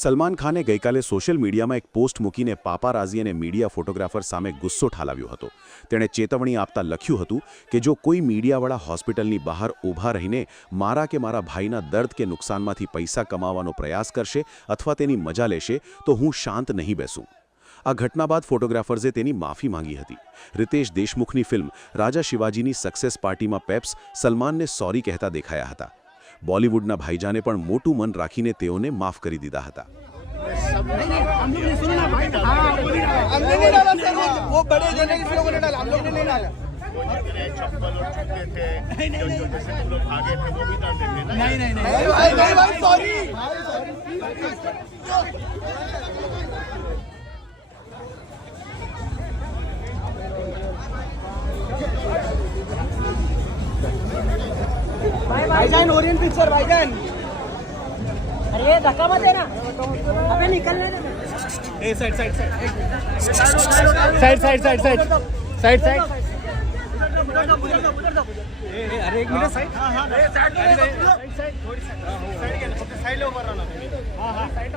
સલમાન ખાને ગઈકાલે સોશિયલ મીડિયામાં એક પોસ્ટ મૂકીને પાપારાઝી અને મીડિયા ફોટોગ્રાફર સામે ગુસ્સો ઠાલવ્યો હતો. તેણે ચેતવણી આપતા લખ્યું હતું કે જો કોઈ મીડિયાવાળા હોસ્પિટલની બહાર ઊભા રહીને મારા કે મારા ભાઈના દર્દ કે નુકસાનમાંથી પૈસા કમાવાનો પ્રયાસ કરશે અથવા તેની મજા લેશે તો હું શાંત નહીં બેસું. આ ઘટના બાદ ફોટોગ્રાફર્સે તેની માફી માંગી હતી. રિતેશ દેશમુખની ફિલ્મ રાજા શિવાજીની સક્સેસ પાર્ટીમાં પેપ્સ સલમાનને સોરી કહેતા દેખાયા હતા. બોલિવૂડના ભાઈજાને પણ મોટું મન રાખીને તેઓને માફ કરી દીધા હતા. भाईजान ओरियंट पिक्चर भाईजान अरे धक्का मत देना अबे निकलने दे ए side side side side side side side side अरे एक मिनट साइड हां हां साइड साइड थोड़ी साइड थोड़ी साइड साइड लो ऊपर रहना हां हां साइड